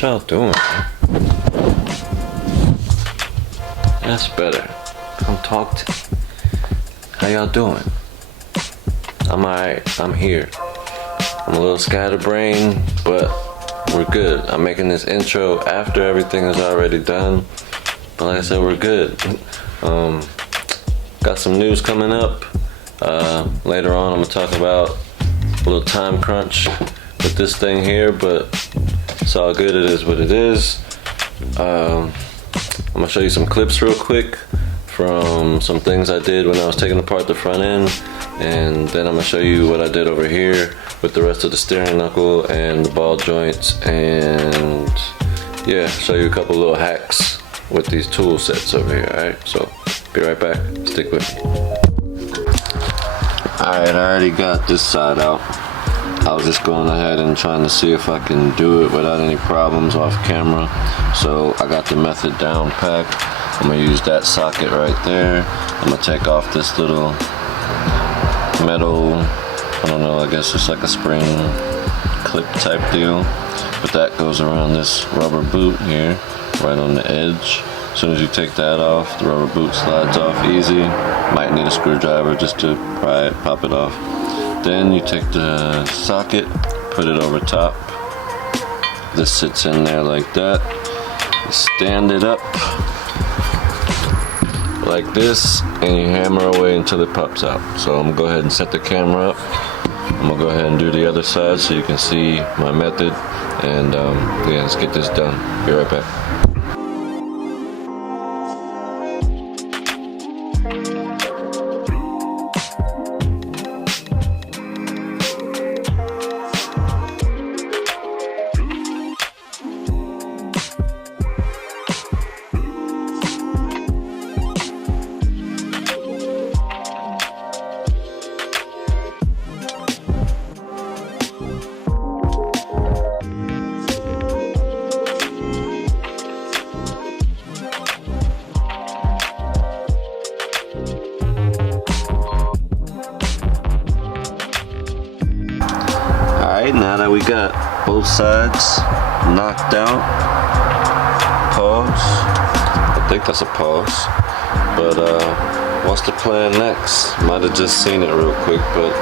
What y'all doing? That's better. Come talk to me. How y'all doing? I'm alright. I'm here. I'm a little scatterbrained, but we're good. I'm making this intro after everything is already done. But like I said, we're good. Got some news coming up. Later on, I'm gonna talk about a little time crunch with this thing here, but it's all good. It is what it is. I'm gonna show you some clips real quick from some things I did when I was taking apart the front end, and then I'm gonna show you what I did over here with the rest of the steering knuckle and the ball joints, and yeah, show you a couple little hacks with these tool sets over here. Alright, so be right back. Stick with me. Alright, I already got this side out. I was just going ahead and trying to see if I can do it without any problems off camera. So I got the method down pat. I'm gonna use that socket right there. I'm gonna take off this little metal, I don't know, I guess it's like a spring clip type deal. But that goes around this rubber boot here, right on the edge. As soon as you take that off, the rubber boot slides off easy. Might need a screwdriver just to pry it, pop it off. Then you take the socket, put it over top. This sits in there like that. You stand it up like this, and you hammer away until it pops out. So I'm gonna go ahead and set the camera up. I'm gonna go ahead and do the other side so you can see my method. And yeah, let's get this done. Be right back. Now that we got both sides knocked out, pause. I think that's a pause. But what's the plan next? Might have just seen it real quick, but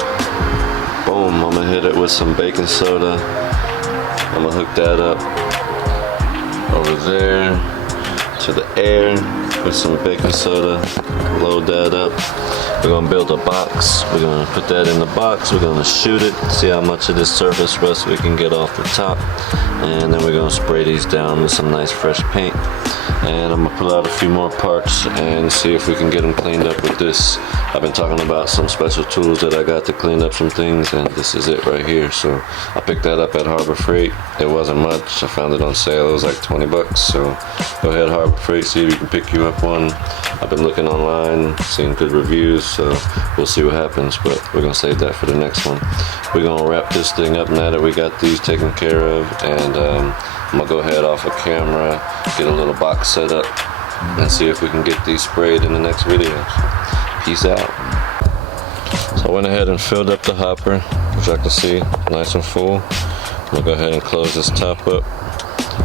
boom, I'm gonna hit it with some baking soda. I'm gonna hook that up over there to the air with some baking soda, load that up. We're gonna build a box. We're gonna put that in the box. We're gonna shoot it, see how much of this surface rust we can get off the top, and then we're gonna spray these down with some nice fresh paint. And I'm gonna pull out a few more parts and see if we can get them cleaned up with this. I've been talking about some special tools that I got to clean up some things, and this is it right here. So I picked that up at Harbor Freight. It wasn't much. I found it on sale. It was like 20 bucks. So go ahead, Harbor Freight, see if you can pick you up one. I've been looking online, seeing good reviews, so we'll see what happens, but we're gonna save that for the next one. We're gonna wrap this thing up now that we got these taken care of, and I'm gonna go ahead off of camera, get a little box set up, and see if we can get these sprayed in the next video. Peace out. So I went ahead and filled up the hopper, which I can see nice and full. I'm gonna go ahead and close this top up,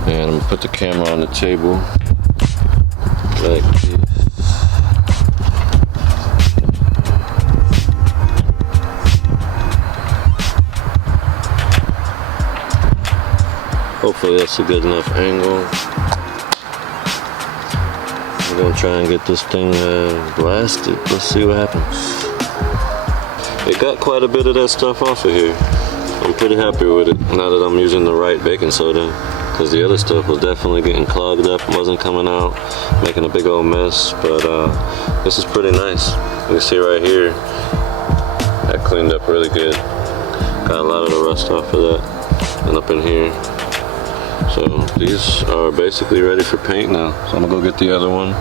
and I'm gonna put the camera on the table like this. Hopefully that's a good enough angle. I'm gonna try and get this thing blasted. Let's see what happens. It got quite a bit of that stuff off of here. I'm pretty happy with it now that I'm using the right baking soda, because the other stuff was definitely getting clogged up, wasn't coming out, making a big old mess. But this is pretty nice. You can see right here, that cleaned up really good. Got a lot of the rust off of that, and up in here. So these are basically ready for paint now. So I'm gonna go get the other one,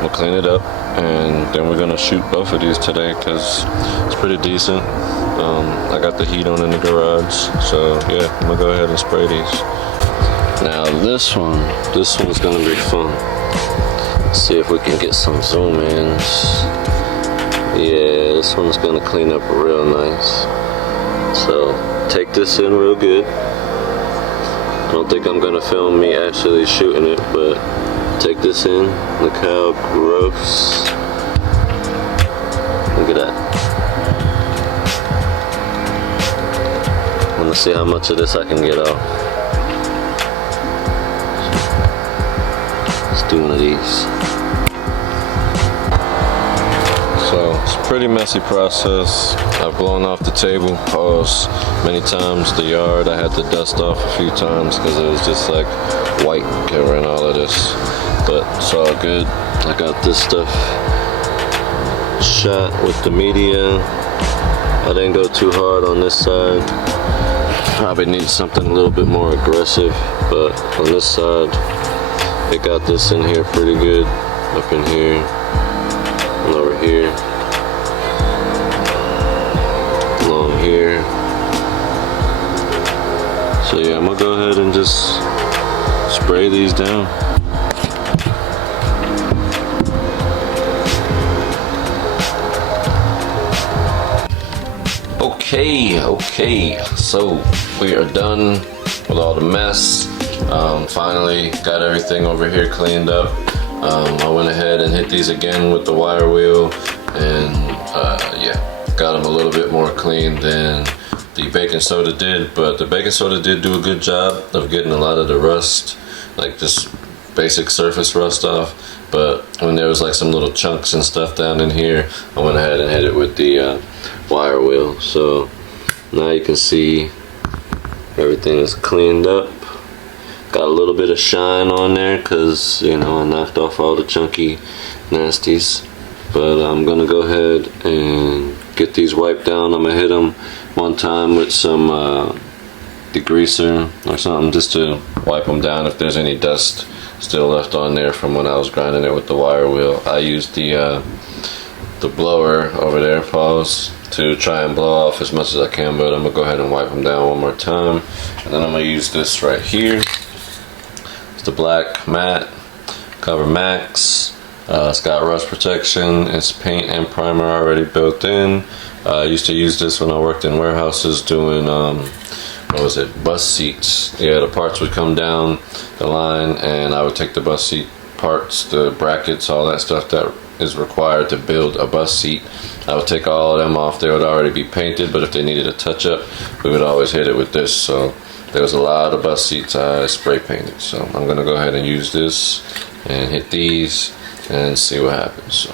we'll clean it up, and then we're gonna shoot both of these today because it's pretty decent. I got the heat on in the garage, so yeah, I'm gonna go ahead and spray these. Now this one's gonna be fun. Let's see if we can get some zoom ins. Yeah, this one's gonna clean up real nice. So take this in real good. I don't think I'm gonna film me actually shooting it, but take this in. Look how gross. Look at that. I'm gonna see how much of this I can get off. Let's do one of these. So it's a pretty messy process. I've blown off the table, paused many times. The yard I had to dust off a few times because it was just like white covering all of this. But it's all good. I got this stuff shot with the media. I didn't go too hard on this side. Probably need something a little bit more aggressive, but on this side, it got this in here pretty good. Up in here. And over here, along here. So yeah, I'm gonna go ahead and just spray these down. Okay, so we are done with all the mess. Finally got everything over here cleaned up. I went ahead and hit these again with the wire wheel, and yeah, got them a little bit more clean than the baking soda did, but the baking soda did do a good job of getting a lot of the rust, like just basic surface rust off. But when there was like some little chunks and stuff down in here, I went ahead and hit it with the wire wheel. So now you can see everything is cleaned up. Got a little bit of shine on there because, you know, I knocked off all the chunky nasties. But I'm gonna go ahead and get these wiped down. I'm gonna hit them one time with some degreaser or something just to wipe them down if there's any dust still left on there from when I was grinding it with the wire wheel. I used the blower over there, pause, to try and blow off as much as I can, but I'm gonna go ahead and wipe them down one more time. And then I'm gonna use this right here. It's the black matte Cover Max. It's got rust protection. It's paint and primer already built in. I used to use this when I worked in warehouses doing what was it, bus seats. Yeah, the parts would come down the line and I would take the bus seat parts, the brackets, all that stuff that is required to build a bus seat. I would take all of them off. They would already be painted, but if they needed a touch up, we would always hit it with this. So there was a lot of bus seats I spray painted. So I'm gonna go ahead and use this and hit these and see what happens. So.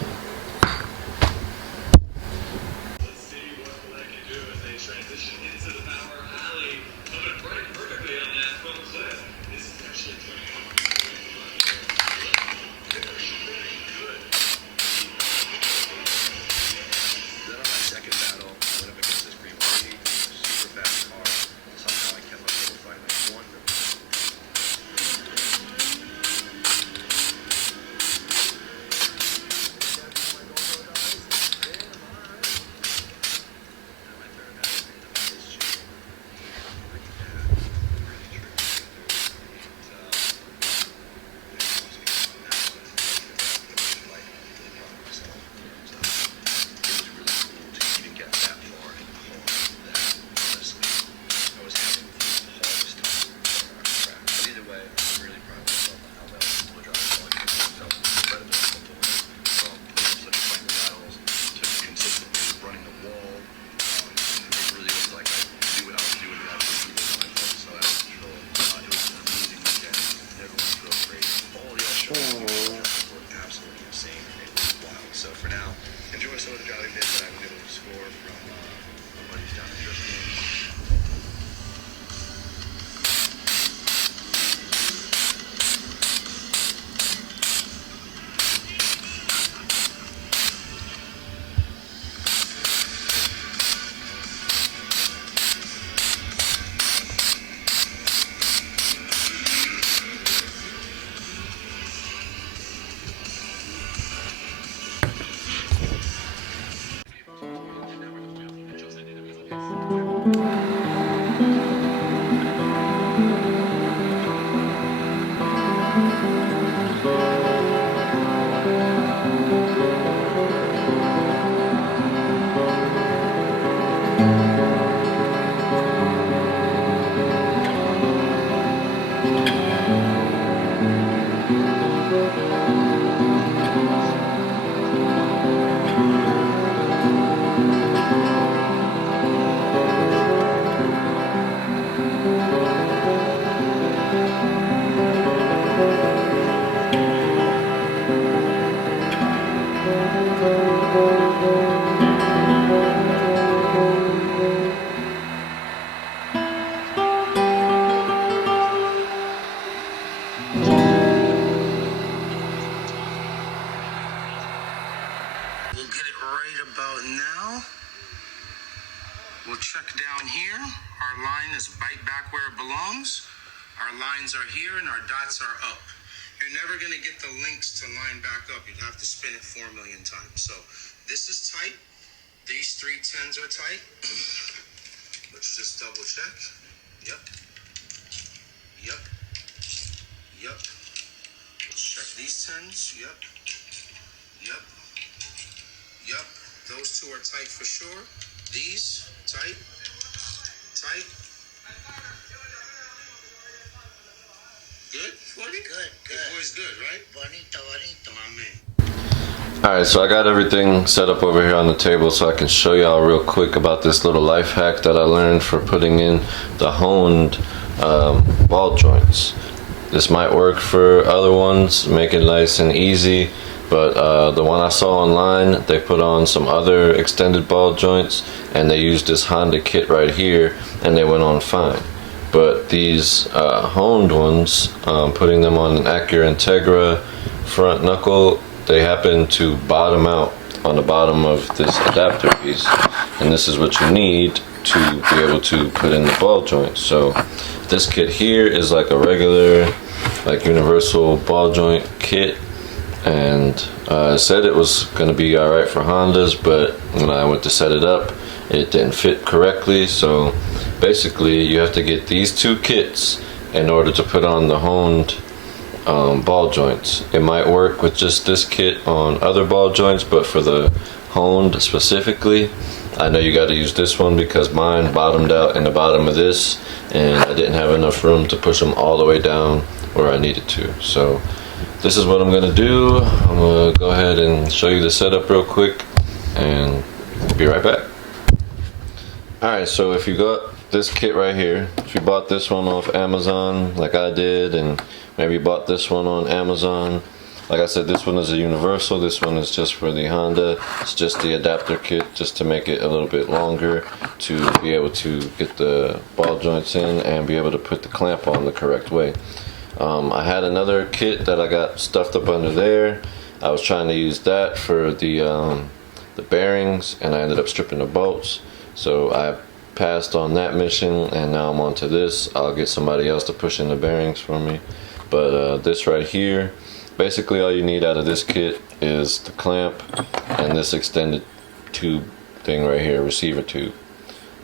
check down here. Our line is right back where it belongs. Our lines are here and our dots are up. You're never going to get the links to line back up. You'd have to spin it 4 million times. So this is tight. These 3 10s are tight. Let's just double check. Yep. Yep. Yep. Let's check these 10s. Yep. Yep. Yep. Those 2 are tight for sure. These, tight. Tight. Good? Buddy? Good. Your boy's good, right? Bonito, my man. Alright, so I got everything set up over here on the table so I can show y'all real quick about this little life hack that I learned for putting in the honed ball joints. This might work for other ones, make it nice and easy, but the one I saw online, they put on some other extended ball joints and they used this Honda kit right here and they went on fine. But these honed ones, putting them on an Acura Integra front knuckle, they happen to bottom out on the bottom of this adapter piece, and this is what you need to be able to put in the ball joint. So this kit here is like a regular, like universal ball joint kit, and I said it was going to be alright for Hondas, but when I went to set it up, it didn't fit correctly. So basically you have to get these 2 kits in order to put on the honed ball joints. It might work with just this kit on other ball joints, but for the honed specifically, I know you got to use this one because mine bottomed out in the bottom of this and I didn't have enough room to push them all the way down where I needed to. So this is what I'm gonna do. I'm gonna go ahead and show you the setup real quick and be right back. Alright, so if you got this kit right here, if you bought this one off Amazon like I did, and maybe bought this one on Amazon, like I said, this one is a universal, this one is just for the Honda. It's just the adapter kit just to make it a little bit longer to be able to get the ball joints in and be able to put the clamp on the correct way. I had another kit that I got stuffed up under there. I was trying to use that for the bearings, and I ended up stripping the bolts. So I passed on that mission, and now I'm on to this. I'll get somebody else to push in the bearings for me. But this right here, basically all you need out of this kit is the clamp and this extended tube thing right here, receiver tube.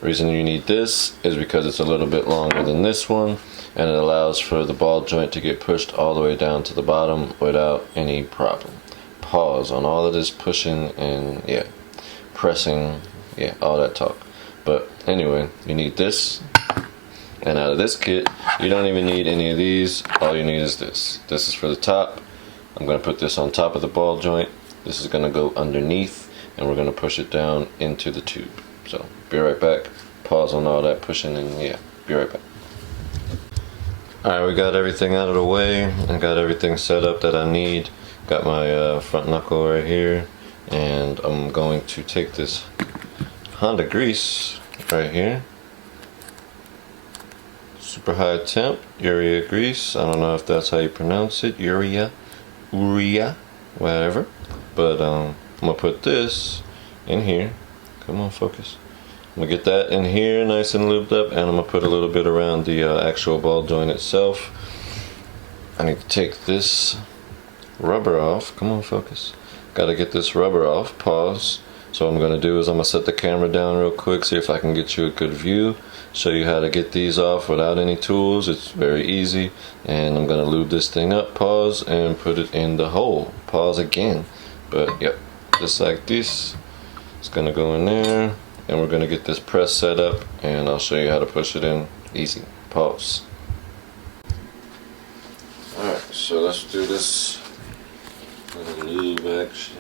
The reason you need this is because it's a little bit longer than this one, and it allows for the ball joint to get pushed all the way down to the bottom without any problem. Pause on all of this pushing and pressing, all that talk. But anyway, you need this, and out of this kit you don't even need any of these. All you need is this. This is for the top. I'm going to put this on top of the ball joint. This is going to go underneath, and we're going to push it down into the tube. So be right back. Pause on all that pushing, and be right back. Alright, we got everything out of the way and got everything set up that I need. Got my front knuckle right here, and I'm going to take this Honda grease right here, super high temp urea grease. I don't know if that's how you pronounce it, urea, whatever, but I'm gonna put this in here. Come on, focus. I'm gonna get that in here nice and lubed up, and I'm gonna put a little bit around the actual ball joint itself. I need to take this rubber off. Come on, focus. Gotta get this rubber off. Pause. So what I'm going to do is I'm going to set the camera down real quick, see if I can get you a good view, show you how to get these off without any tools. It's very easy, and I'm going to lube this thing up, pause, and put it in the hole. Pause again. But yep, just like this. It's going to go in there, and we're going to get this press set up, and I'll show you how to push it in. Easy. Pause. Alright, so let's do this little lube action.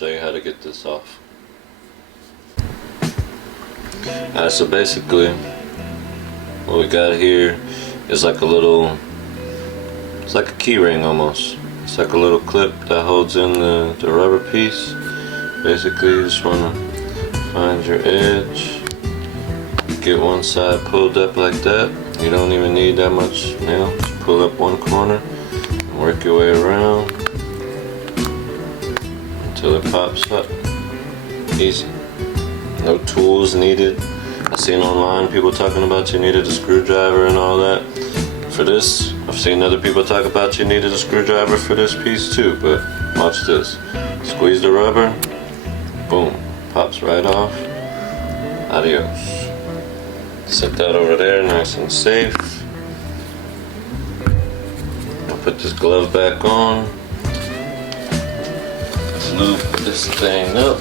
show you how to get this off. Alright, so basically what we got here is like a little, it's like a key ring almost. It's like a little clip that holds in the rubber piece. Basically you just want to find your edge, get one side pulled up like that. You don't even need that much, you know, just pull up one corner and work your way around until it pops up. Easy. No tools needed. I've seen online people talking about you needed a screwdriver and all that. For this, I've seen other people talk about you needed a screwdriver for this piece too, but watch this. Squeeze the rubber, boom, pops right off. Adios. Set that over there nice and safe. I'll put this glove back on. Lube this thing up.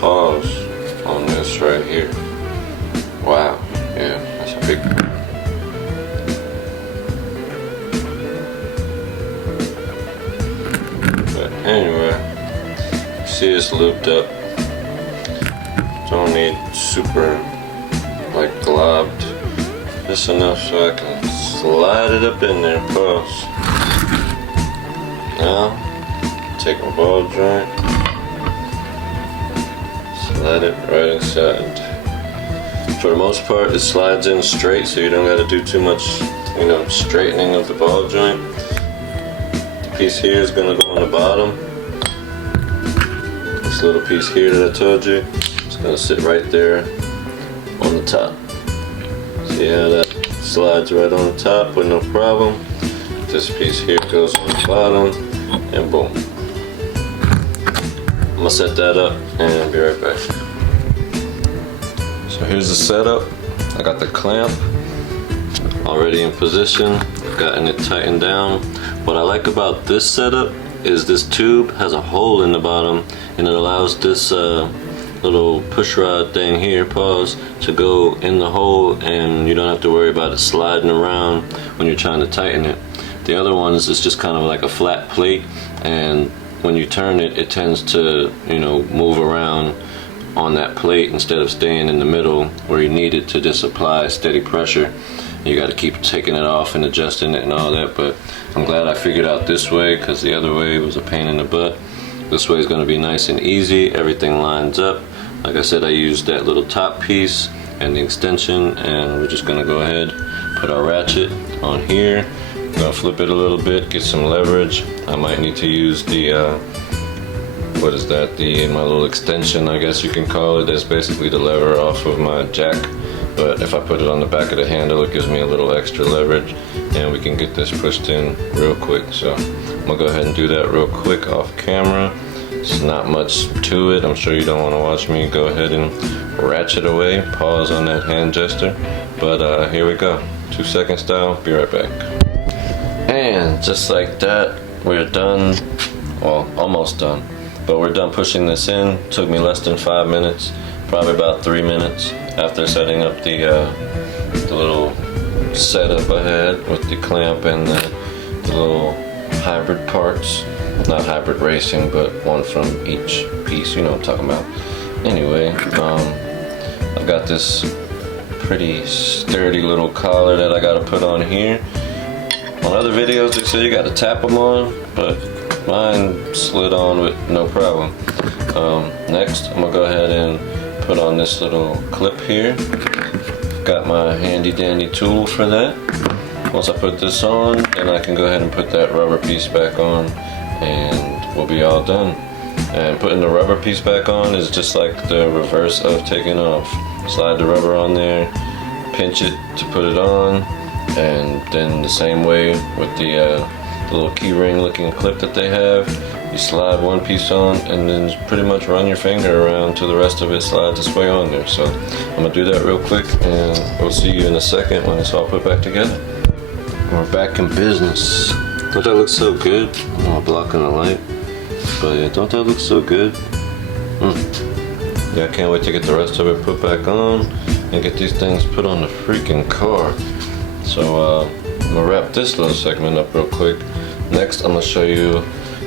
Pause on this right here. Wow, yeah, that's a big one. But anyway, see it's looped up. Don't need super like globbed. Just enough so I can slide it up in there. Pause. Now, take my ball joint. Slide it right inside. For the most part, it slides in straight, so you don't got to do too much, you know, straightening of the ball joint. The piece here is going to go on the bottom. This little piece here that I told you, it's going to sit right there on the top. See how that slides right on the top with no problem. This piece here goes on the bottom, and boom. I'm gonna set that up and be right back. So here's the setup. I got the clamp already in position, gotten it tightened down. What I like about this setup is this tube has a hole in the bottom, and it allows this little push rod thing here, pause, to go in the hole, and you don't have to worry about it sliding around when you're trying to tighten it. The other ones is just kind of like a flat plate, and when you turn it, it tends to, you know, move around on that plate instead of staying in the middle where you need it to just apply steady pressure. You got to keep taking it off and adjusting it and all that, but I'm glad I figured out this way, because the other way was a pain in the butt. This way is going to be nice and easy. Everything lines up. Like I said, I used that little top piece and the extension, and we're just going to go ahead, put our ratchet on here. I'm gonna flip it a little bit, get some leverage. I might need to use the, what is that, my little extension, I guess you can call it. That's basically the lever off of my jack. But if I put it on the back of the handle, it gives me a little extra leverage, and we can get this pushed in real quick. So I'm gonna go ahead and do that real quick off camera. It's not much to it. I'm sure you don't want to watch me go ahead and ratchet away. Pause on that hand gesture. But here we go. 2 second style. Be right back. And just like that, we're done. Well, almost done. But we're done pushing this in. Took me less than 5 minutes, probably about 3 minutes after setting up the little setup I had with the clamp and the little hybrid parts. Not hybrid racing, but one from each piece. You know what I'm talking about. Anyway, I've got this pretty sturdy little collar that I got to put on here. On other videos they say you gotta tap them on, but mine slid on with no problem. Next, I'm gonna go ahead and put on this little clip here. Got my handy dandy tool for that. Once I put this on, then I can go ahead and put that rubber piece back on, and we'll be all done. And putting the rubber piece back on is just like the reverse of taking off. Slide the rubber on there, pinch it to put it on, and then the same way with the little key ring looking clip that they have, you slide one piece on and then pretty much run your finger around till the rest of it slides its way on there. So I'm gonna do that real quick, and we'll see you in a second when it's all put back together. We're back in business. Don't that look so good? Oh, blocking the light. But yeah, don't that look so good? Yeah, I can't wait to get the rest of it put back on and get these things put on the freaking car. So I'm gonna wrap this little segment up real quick. Next, I'm gonna show you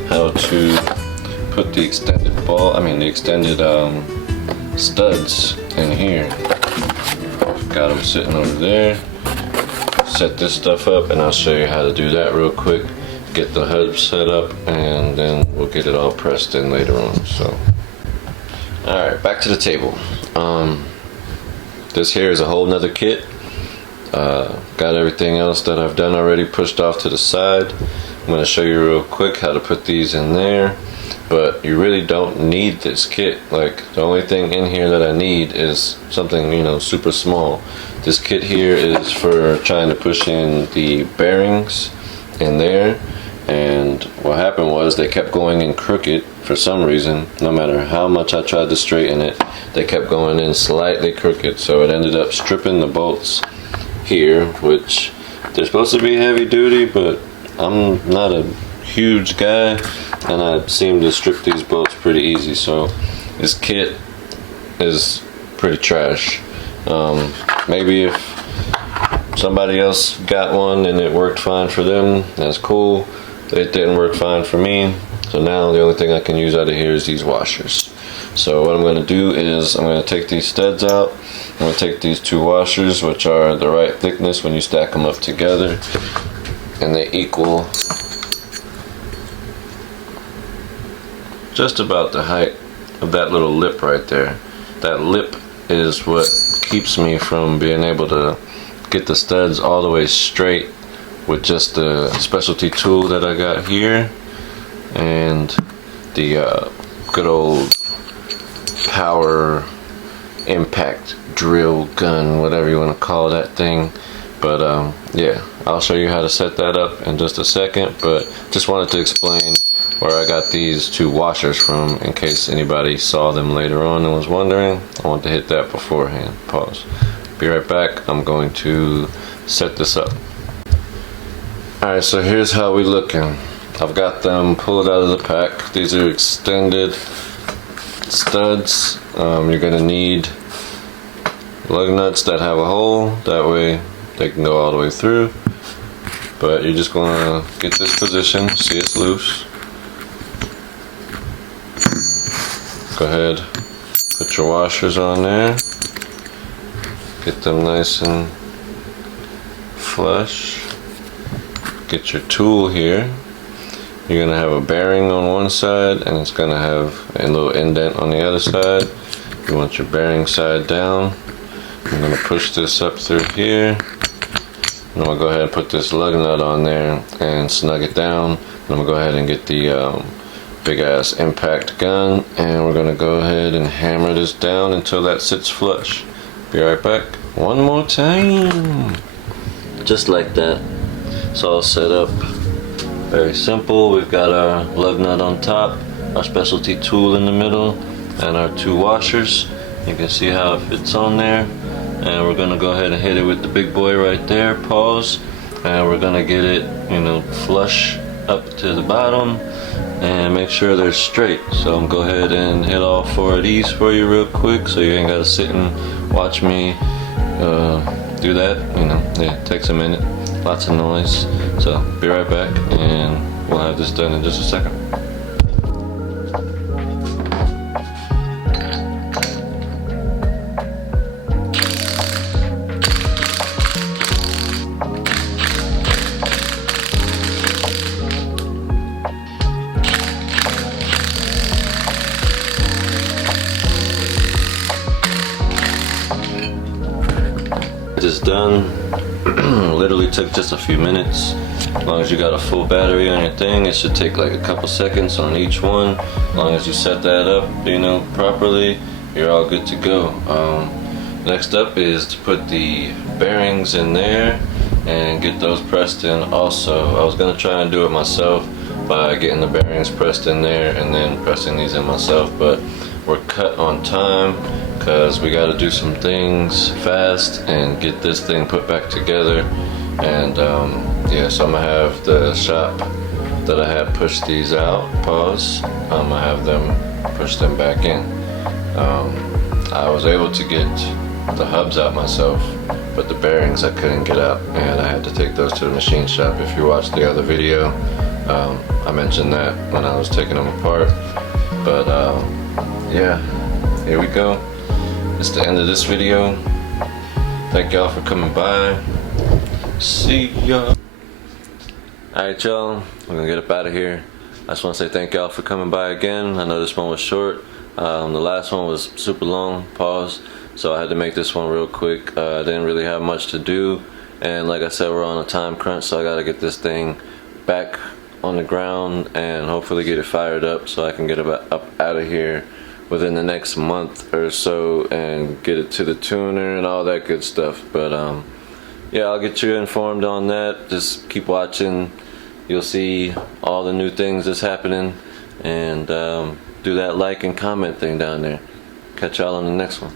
how to put the extended studs in here. Got them sitting over there. Set this stuff up, and I'll show you how to do that real quick. Get the hub set up, and then we'll get it all pressed in later on. So, all right, back to the table. This here is a whole nother kit. Got everything else that I've done already pushed off to the side. I'm going to show you real quick how to put these in there, but you really don't need this kit. Like, the only thing in here that I need is something, you know, super small. This kit here is for trying to push in the bearings in there, and what happened was they kept going in crooked for some reason. No matter how much I tried to straighten it, they kept going in slightly crooked, so it ended up stripping the bolts here, which they're supposed to be heavy duty, but I'm not a huge guy and I seem to strip these bolts pretty easy, so this kit is pretty trash. Maybe if somebody else got one and it worked fine for them, that's cool. It didn't work fine for me, so now the only thing I can use out of here is these washers. So what I'm going to do is I'm going to take these studs out. I'm going to take these two washers, which are the right thickness when you stack them up together, and they equal just about the height of that little lip right there. That lip is what keeps me from being able to get the studs all the way straight with just the specialty tool that I got here and the good old power impact drill gun, whatever you want to call that thing. But yeah, I'll show you how to set that up in just a second, but just wanted to explain where I got these two washers from in case anybody saw them later on and was wondering. I want to hit that beforehand. Pause. Be right back. I'm going to set this up. Alright, so here's how we looking. I've got them pulled out of the pack. These are extended studs. You're gonna need lug nuts that have a hole, that way they can go all the way through. But you're just gonna get this position, see it's loose. Go ahead, put your washers on there, get them nice and flush. Get your tool here. You're gonna have a bearing on one side and it's gonna have a little indent on the other side. You want your bearing side down. I'm gonna push this up through here. And I'm gonna go ahead and put this lug nut on there and snug it down. And I'm gonna go ahead and get the big ass impact gun, and we're gonna go ahead and hammer this down until that sits flush. Be right back. One more time. Just like that. It's all set up. Very simple. We've got our lug nut on top, our specialty tool in the middle, and our two washers. You can see how it fits on there. And we're gonna go ahead and hit it with the big boy right there. Pause. And we're gonna get it, you know, flush up to the bottom and make sure they're straight. So I'm gonna go ahead and hit all four of these for you real quick, so you ain't gotta sit and watch me do that. You know, yeah, it takes a minute, lots of noise. So be right back and we'll have this done in just a second. This done. Literally took just a few minutes. As long as you got a full battery on your thing, it should take like a couple seconds on each one. As long as you set that up, you know, properly, you're all good to go. Next up is to put the bearings in there and get those pressed in also. I was gonna try and do it myself by getting the bearings pressed in there and then pressing these in myself, but we're cut on time because we got to do some things fast and get this thing put back together And yeah, so I'm gonna have the shop that I had pushed these out, pause, I'm gonna have them push them back in. I was able to get the hubs out myself, but the bearings I couldn't get out, and I had to take those to the machine shop. If you watched the other video, I mentioned that when I was taking them apart. But yeah, here we go. It's the end of this video. Thank y'all for coming by. See ya. Alright y'all, we're gonna get up out of here. I just want to say thank y'all for coming by again. I know this one was short. The last one was super long, pause. So I had to make this one real quick. I didn't really have much to do. And like I said, we're on a time crunch, so I gotta get this thing back on the ground and hopefully get it fired up so I can get it up out of here within the next month or so and get it to the tuner and all that good stuff. But yeah, I'll get you informed on that. Just keep watching. You'll see all the new things that's happening, and do that like and comment thing down there. Catch y'all on the next one.